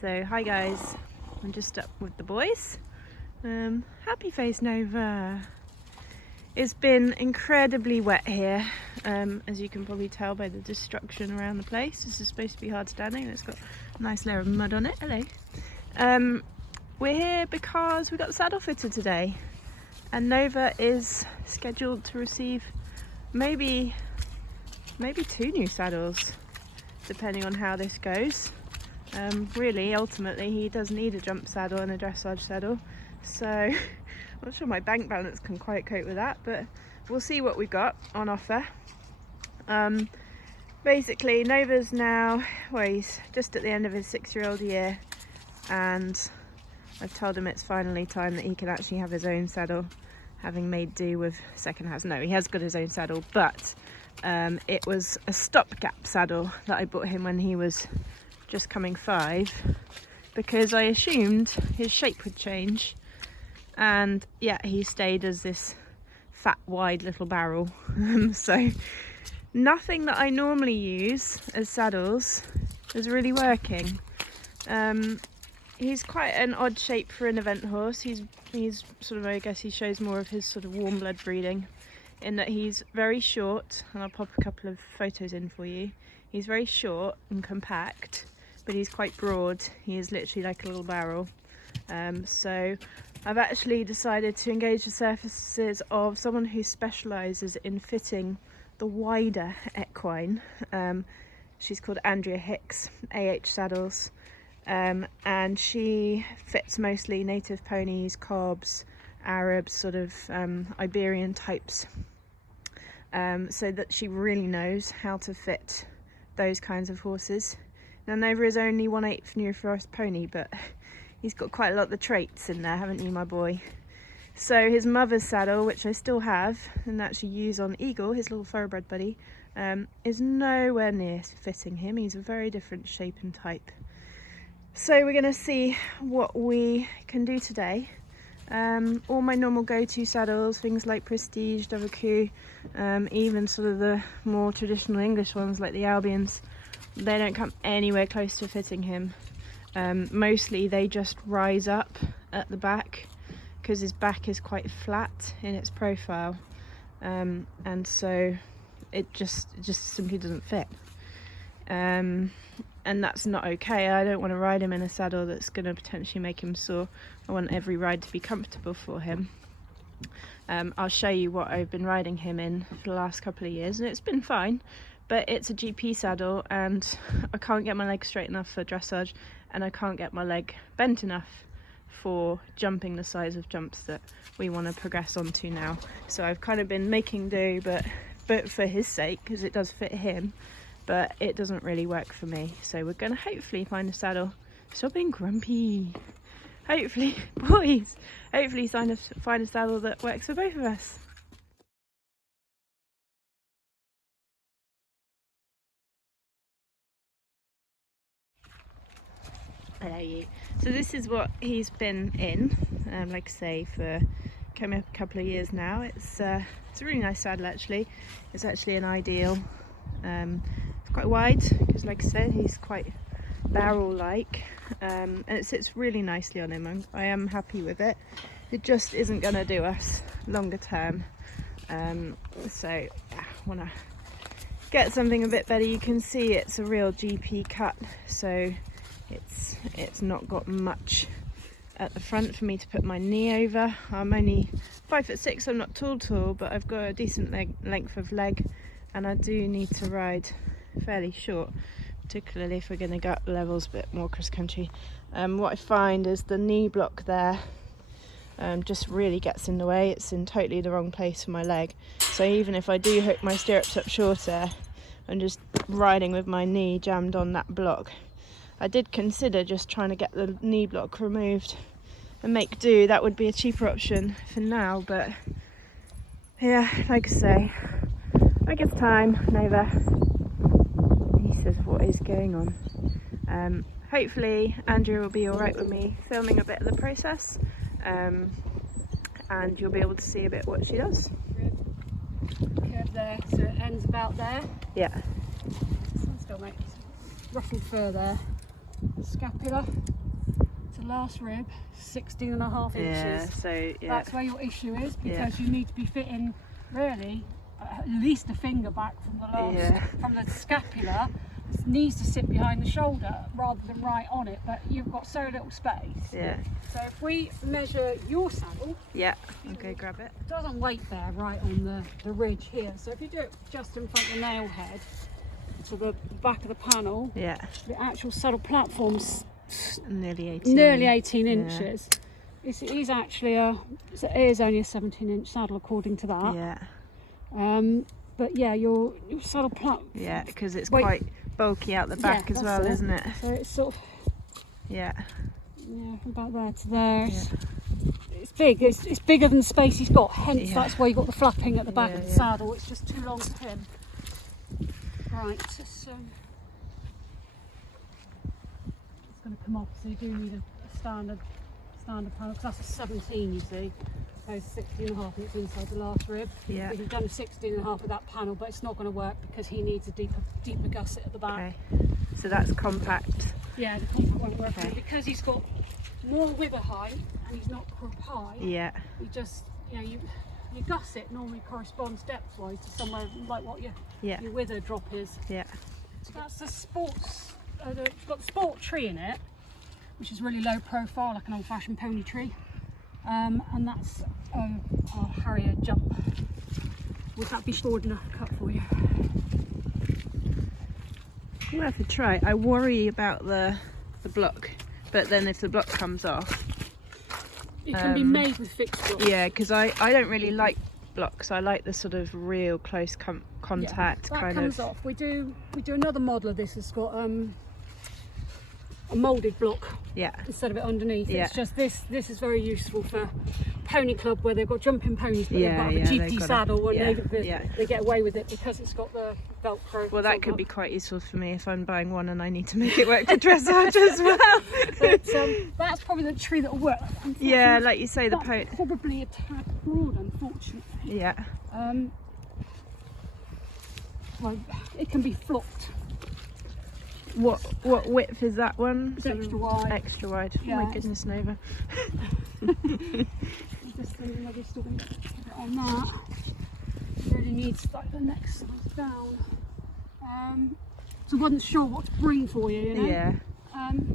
So hi guys, I'm just up with the boys. Happy face Nova. It's been incredibly wet here, as you can probably tell by the destruction around the place. This is supposed to be hard standing and it's got a nice layer of mud on it. Hello. We're here because we got the saddle fitted today and Nova is scheduled to receive maybe 2 new saddles depending on how this goes. Really, ultimately, he does need a jump saddle and a dressage saddle, so I'm not sure my bank balance can quite cope with that, but we'll see what we've got on offer. Basically, Nova's now, well, he's just at the end of his 6-year-old year, and I've told him it's finally time that he can actually have his own saddle, having made do with second-hand. No, he has got his own saddle, but it was a stopgap saddle that I bought him when he was just coming 5, because I assumed his shape would change, and yeah, he stayed as this fat wide little barrel. So nothing that I normally use as saddles is really working. He's quite an odd shape for an event horse. He's sort of, I guess he shows more of his sort of warm blood breeding, in that he's very short, and I'll pop a couple of photos in for you. He's very short and compact, but he's quite broad. He is literally like a little barrel. So I've actually decided to engage the services of someone who specialises in fitting the wider equine. She's called Andrea Hicks, AH Saddles, and she fits mostly native ponies, cobs, Arabs, sort of Iberian types, so that she really knows how to fit those kinds of horses. Now Nova is only 1/8 New Forest pony, but he's got quite a lot of the traits in there, haven't you, my boy? So his mother's saddle, which I still have and actually use on Eagle, his little thoroughbred buddy, is nowhere near fitting him. He's a very different shape and type. So we're going to see what we can do today. All my normal go-to saddles, things like Prestige, Dovaku, even sort of the more traditional English ones like the Albions, they don't come anywhere close to fitting him. Mostly they just rise up at the back because his back is quite flat in its profile, and so it just simply doesn't fit. And that's not okay. I don't want to ride him in a saddle that's going to potentially make him sore. I want every ride to be comfortable for him. I'll show you what I've been riding him in for the last couple of years, and it's been fine, but it's a GP saddle and I can't get my leg straight enough for dressage, and I can't get my leg bent enough for jumping the size of jumps that we want to progress onto now. So I've kind of been making do, but for his sake, because it does fit him, but it doesn't really work for me. So we're going to hopefully find a saddle. Stop being grumpy. Hopefully, boys, hopefully find a saddle that works for both of us. Hello you. So this is what he's been in, like I say, for coming up a couple of years now. It's a really nice saddle actually. It's actually an ideal. It's quite wide because, like I said, he's quite barrel-like, and it sits really nicely on him. I am happy with it. It just isn't going to do us longer term. So yeah, I want to get something a bit better. You can see it's a real GP cut, so it's not got much at the front for me to put my knee over. I'm only 5'6", I'm not tall, but I've got a decent length of leg, and I do need to ride fairly short, particularly if we're going to go up levels a bit more cross country. What I find is the knee block there just really gets in the way. It's in totally the wrong place for my leg, so even if I do hook my stirrups up shorter, I'm just riding with my knee jammed on that block. I did consider just trying to get the knee block removed and make do. That would be a cheaper option for now, but yeah, like I say, I think it's time, Nova. He says, what is going on? Hopefully Andrea will be alright with me filming a bit of the process, and you'll be able to see a bit what she does. Curve there, so it ends about there. Yeah. So let's go, mate. Ruffled fur there. scapula to last rib, 16.5 inches. Yeah, so yeah. That's where your issue is, because you need to be fitting really at least a finger back from the last, from the scapula. It needs to sit behind the shoulder rather than right on it, but you've got so little space. Yeah. So if we measure your saddle, Yeah. Okay, grab it. it doesn't weight there right on the ridge here. So if you do it just in front of the nail head to the back of the panel, Yeah. the actual saddle platform's Nearly 18. nearly 18 inches. It is actually it is only a 17-inch saddle according to that. Yeah. But yeah, your saddle platform. Yeah, because it's quite bulky out the back as well, isn't it? So it's sort of Yeah. from about there to there. It's big. It's bigger than the space he's got. Hence, that's why you got the flapping at the back of the saddle. It's just too long for him. Right. It's going to come off, so you do need a standard panel, because that's a 17, you see, opposed to 16.5, and it's inside the last rib. Yeah. We've done a 16.5 with that panel, but it's not going to work because he needs a deeper gusset at the back. Okay. So that's compact. Yeah, the compact won't work because he's got more wither height and he's not croup high. Yeah. You just, your gusset normally corresponds depth-wise to somewhere like what your wither drop is. Yeah. So that's the sports. It's got the sport tree in it, which is really low profile, like an old-fashioned pony tree, and that's our Harrier jump. Would that be broad enough cut for you? Worth a try. I worry about the block, but then if the block comes off, it can be made with fixed blocks. Yeah, because I don't really like blocks. I like the sort of real close contact that kind comes of. off. We do another model of this. It's got a moulded block instead of it underneath. It's just this is very useful for pony club where they've got jumping ponies, but they've got a GT saddle and they get away with it because it's got the Velcro. Well, that could be quite useful for me if I'm buying one and I need to make it work for dressage as well. But that's probably the tree that'll work. Yeah, like you say, the pony. Probably a tad broad, unfortunately. Yeah. Well, it can be flocked. What width is that one? It's extra wide. Extra wide. Yeah. Oh my goodness, Nova. Just thinking maybe still going to put it on that. Really needs like the next size down. So I wasn't sure what to bring for you, Yeah. I've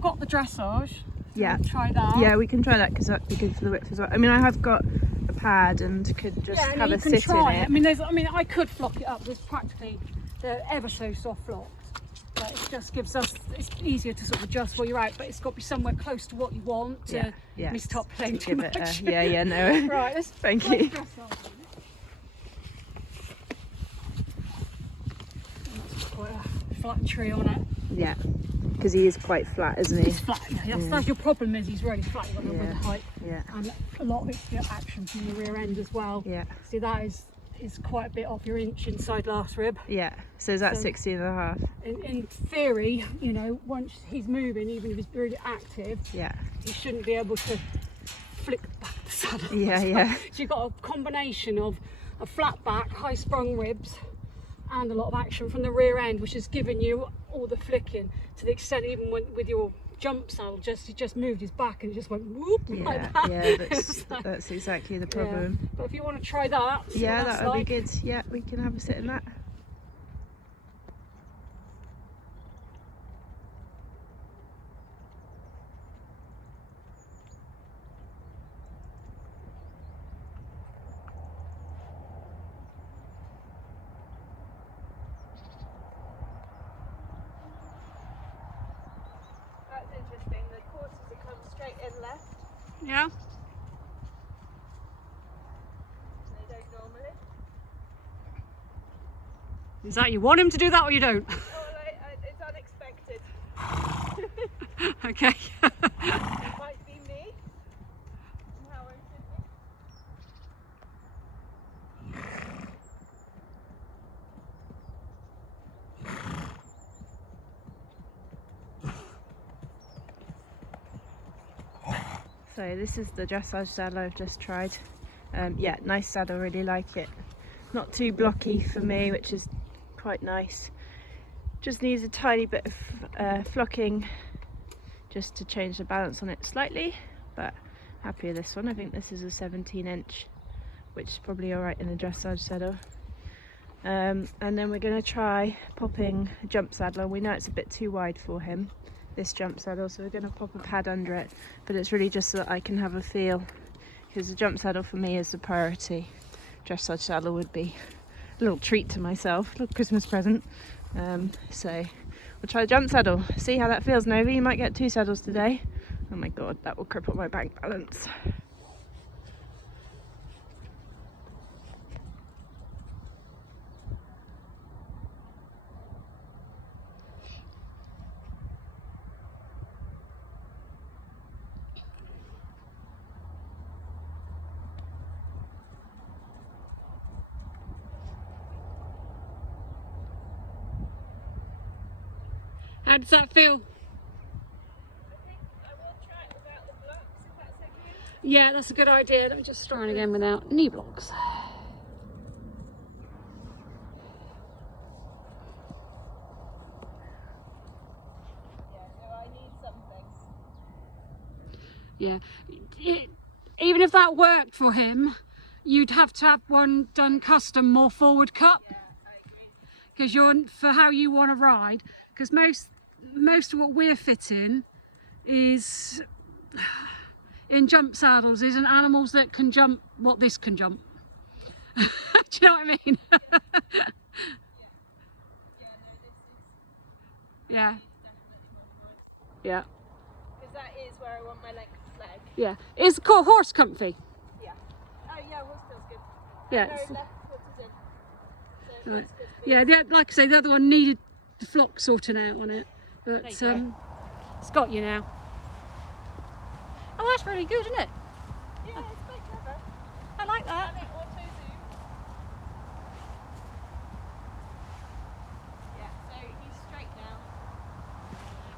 got the dressage. Yeah. Try that. Yeah, we can try that because that'd be good for the width as well. I mean, I have got a pad and could just have a sit in it. I mean, I could flock it up. There's practically they're ever so soft flocked. But it just gives us, it's easier to sort of adjust while you're out, but it's got to be somewhere close to what you want to stop playing too much. No. Right, let's Thank you. Quite a flat tree on it. Yeah, because he is quite flat, isn't he? He's flat, that's your problem, is he's really flat, you've got no wither height. Yeah. And a lot of it's the action from the rear end as well. Yeah. See, that is quite a bit off your inch inside last rib. Yeah, so is that 16.5? In theory, once he's moving, even if he's really active, he shouldn't be able to flick back the saddle. Yeah. So you've got a combination of a flat back, high sprung ribs, and a lot of action from the rear end, which has given you all the flicking to the extent even with your jump saddle, he just moved his back and it just went whoop like that. Yeah, that's exactly the problem. Yeah. But if you want to try that, that would be good. Yeah, we can have a sit in that. Interesting, the courses that come straight in left. Yeah. They don't normally. Is that you want him to do that or you don't? Oh, well, it's unexpected. Okay. It might be me. How I'm So this is the dressage saddle I've just tried. Yeah, nice saddle, really like it. Not too blocky for me, which is quite nice. Just needs a tiny bit of flocking just to change the balance on it slightly, but happy with this one. I think this is a 17-inch, which is probably alright in a dressage saddle. And then we're going to try popping a jump saddle. We know it's a bit too wide for him, this jump saddle, so we're going to pop a pad under it, but it's really just so that I can have a feel, because the jump saddle for me is the priority. Dressage saddle would be a little treat to myself, a little Christmas present. So we'll try the jump saddle, see how that feels. Nova, you might get 2 saddles today. Oh my god, that will cripple my bank balance. How does that feel? I think I will try it without the blocks, if that's okay. Yeah, that's a good idea. Let me just try it again without knee blocks. Yeah, so I need something. Yeah, even if that worked for him, you'd have to have one done custom, more forward cut. Yeah, I agree. Because you're for how you want to ride. Because most of what we're fitting is in jump saddles isn't animals that can jump what this can jump. Do you know what I mean? Yeah. Yeah. Because that is where I want my leg. Yeah. Is the horse comfy? Yeah. Oh yeah, horse feels good. Yeah. No, it's- left foot is in. So Right. that's good for Yeah, like I say, the other one needed the flock sorting out on it, but There you go. it's got you now. Oh, that's really good, isn't it? Yeah, it's quite clever. I like that. And it auto zoom. Yeah, so he's straight now.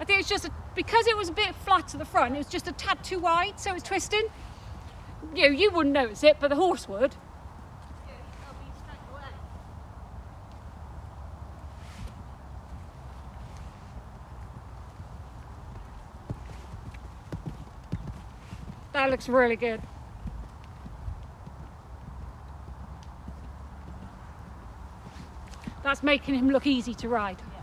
I think it's just because it was a bit flat at the front, it was just a tad too wide, so it's twisting. You wouldn't notice it, but the horse would. Good, I'll be straight away. That looks really good. That's making him look easy to ride. Yeah.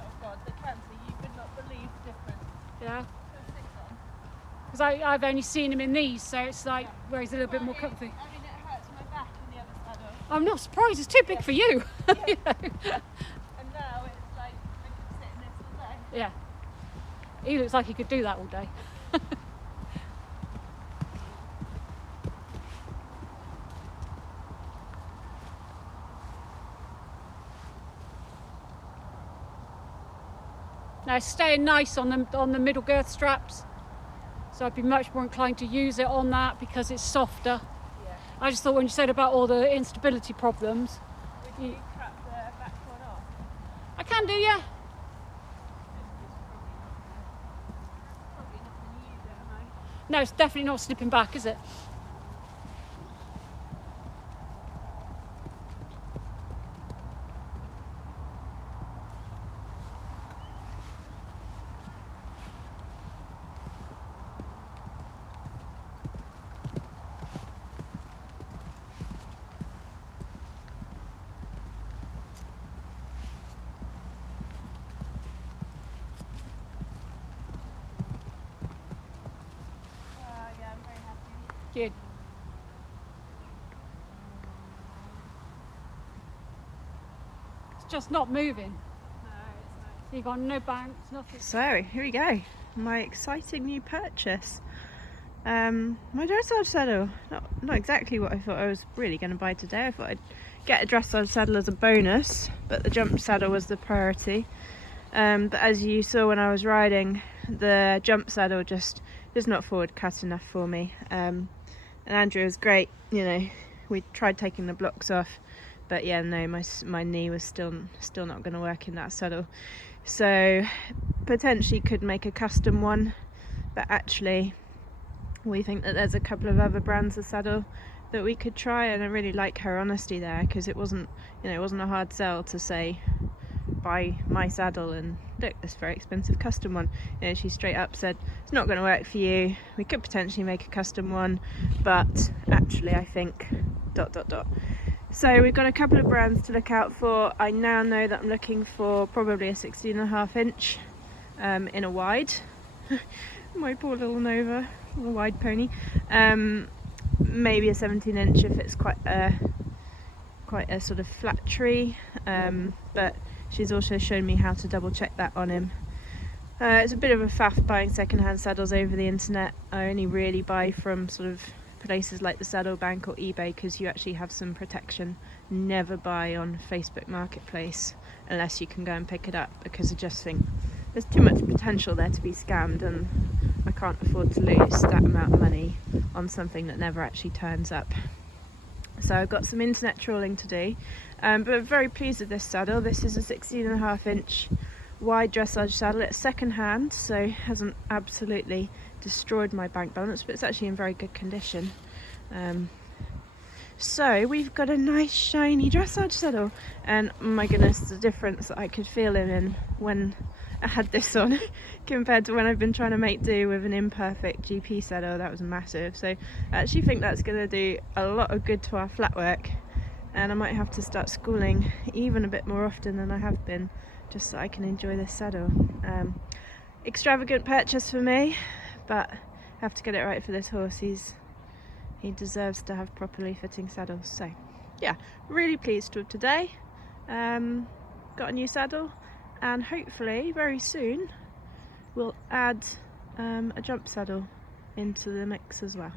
Oh god, the cancer, you would not believe the difference. Yeah. Put 6 on. Because I've only seen him in these, so it's like where he's a little bit more comfy. I mean, it hurts my back in the other saddle. I'm not surprised, it's too big for you. You know? And now it's like, I could sit in this all day. Yeah. He looks like he could do that all day. Now it's staying nice on the middle girth straps, so I'd be much more inclined to use it on that because it's softer. Yeah. I just thought when you said about all the instability problems, Would you cut the back one off? I can do, yeah. Probably not going to use it, am I? No, it's definitely not slipping back, is it? Yeah, I'm very happy. Good. It's just not moving. No, it's So you've got no banks, nothing. So here we go, my exciting new purchase. My dressage saddle, not exactly what I thought I was really going to buy today. I thought I'd get a dressage saddle as a bonus, but the jump saddle was the priority. But as you saw when I was riding, the jump saddle just not forward cut enough for me. And Andrea was great, you know, we tried taking the blocks off, but yeah, no, my knee was still not going to work in that saddle. So potentially could make a custom one, but actually we think that there's a couple of other brands of saddle that we could try, and I really like her honesty there, because it wasn't a hard sell to say buy my saddle and look, this very expensive custom one. You know, she straight up said, it's not going to work for you, we could potentially make a custom one, but actually I think ... So we've got a couple of brands to look out for. I now know that I'm looking for probably a 16.5 inch in a wide. My poor little Nova, a wide pony. Maybe a 17 inch if it's quite a sort of flat tree, but she's also shown me how to double check that on him. It's a bit of a faff buying second-hand saddles over the internet. I only really buy from sort of places like the Saddle Bank or eBay because you actually have some protection. Never buy on Facebook Marketplace unless you can go and pick it up, because I just think there's too much potential there to be scammed, and I can't afford to lose that amount of money on something that never actually turns up. So I've got some internet trawling to do, but I'm very pleased with this saddle. This is a 16.5 inch wide dressage saddle. It's second hand, so hasn't absolutely destroyed my bank balance, but it's actually in very good condition. So we've got a nice shiny dressage saddle, and oh my goodness, the difference that I could feel in when I had this on compared to when I've been trying to make do with an imperfect GP saddle. That was massive. So I actually think that's going to do a lot of good to our flat work, and I might have to start schooling even a bit more often than I have been, just so I can enjoy this saddle. Extravagant purchase for me, but I have to get it right for this horse. He deserves to have properly fitting saddles. So yeah, really pleased with today. Got a new saddle, and hopefully very soon we'll add a jump saddle into the mix as well.